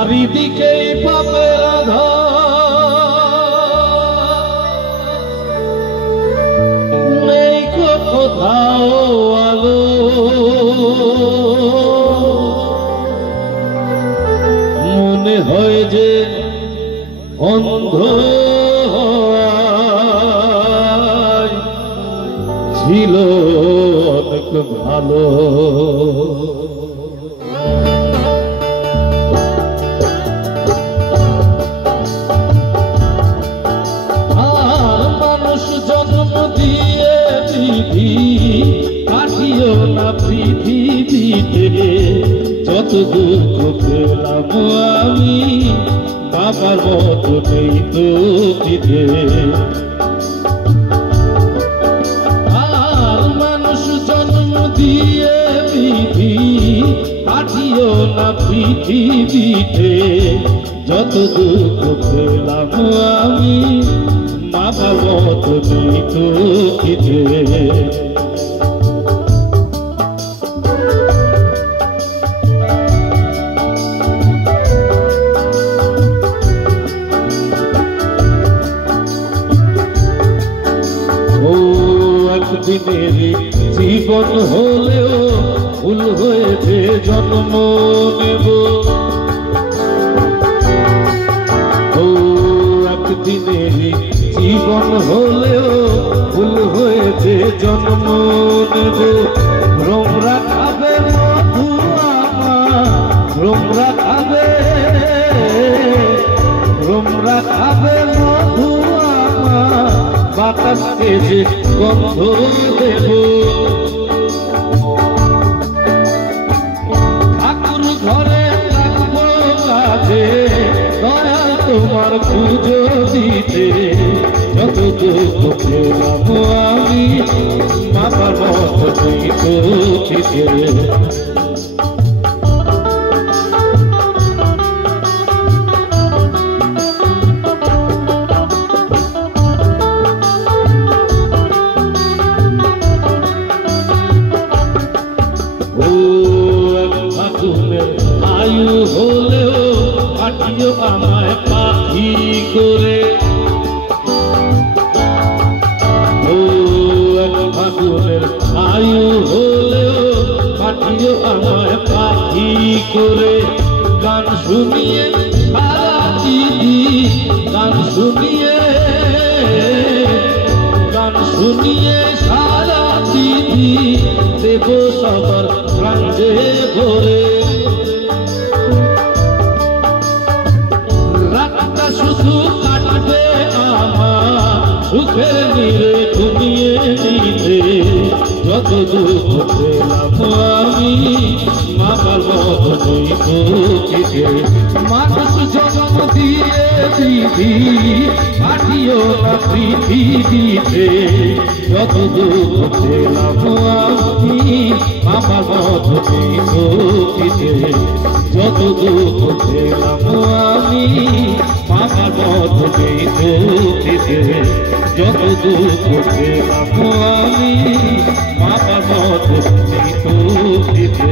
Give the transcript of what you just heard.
চারিদিকেই পাপের আঁধার, নেই কোথাও আলো। মনে হয় যে অন্ধ ছিল অনেক ভালো। আর মানুষ জন্ম দিয়ে বিধি কাটিও না পৃথিবীতে। যত দুঃখ পেলাম আমি বাবার মতো নেই তো দিতে। আর মানুষ জন্ম দিয়ে বিধি কাটিও না পৃথিবীতে। যত দুঃখ পেলাম আমি বাবার মতো নেই তো দিতে। দিনের জীবন হলেও ভুল হয়েছে জন্ম নেব। ও একদিনের জীবন হলেও ভুল হয়েছে জন্ম নেব। ভ্রমরা খাবে মধু আমার, ভ্রমরা খাবে, ভ্রমরা খাবে মধু আমার। বাতাসকে যে গন্ধ দেব, ঠাকুর ঘরে রাখবো কাজে দয়াল তোমার পুজো দিতে। যত দুঃখ পেলাম আমি বাবার মতো দিত দিতে। আয়ু হলেও কাটিও আমায় পাখি করে। ও এক ফাগুনের আয়ু হলেও কাটিও আমায় পাখি করে। গান শুনিয়ে সারা দিদি, গান শুনিয়ে, গান শুনিয়ে সারা দিদি দেব সবার প্রাণে ভরে। রাতটা শুধু কাটবে আমার সুখের নীড়ে ঘুমিয়ে নিতে। যত দুঃখ পেলাম আমি বাবার মতো নেই তো দিতে। মানুষ জন্ম দিয়ে বিধি কাটিও না পৃথিবীতে। যত দুঃখ পেলাম আমি বাবার মতো নেই তো দিতে। যত দুঃখ পেলাম আমি বাবার মতো নেই তো দিতে। যত দুঃখ পেলাম আমি বাবার মতো নেই তো দিতে।